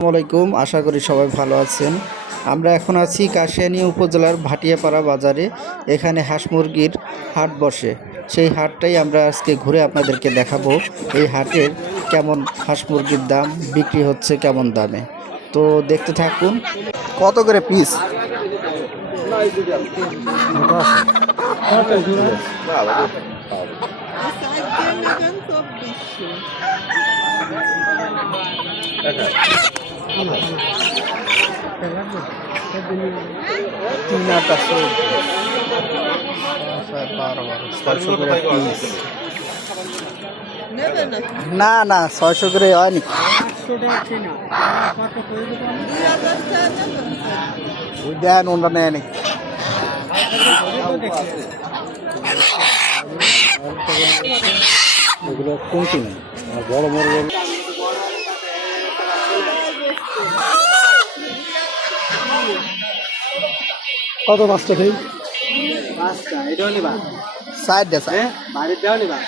আসসালামাইকুম, আশা করি সবাই ভালো আছেন। আমরা এখন আছি কাশিয়ানী উপজেলার ভাটিয়াপাড়া বাজারে। এখানে হাঁস মুরগির হাট বসে। সেই হাটটাই আমরা আজকে ঘুরে আপনাদেরকে দেখাবো। এই হাটের কেমন হাঁস মুরগির দাম বিক্রি হচ্ছে, কেমন দামে। তো দেখতে থাকুন। কত করে পিস? না না, 600 করে হয়নি। দেন ওটা নেয় নাকি? এগুলো কমতি নেই, বড় বড় কত? পাঁচটা থেকে সাইড বাড়ির দেওয়া নিবা।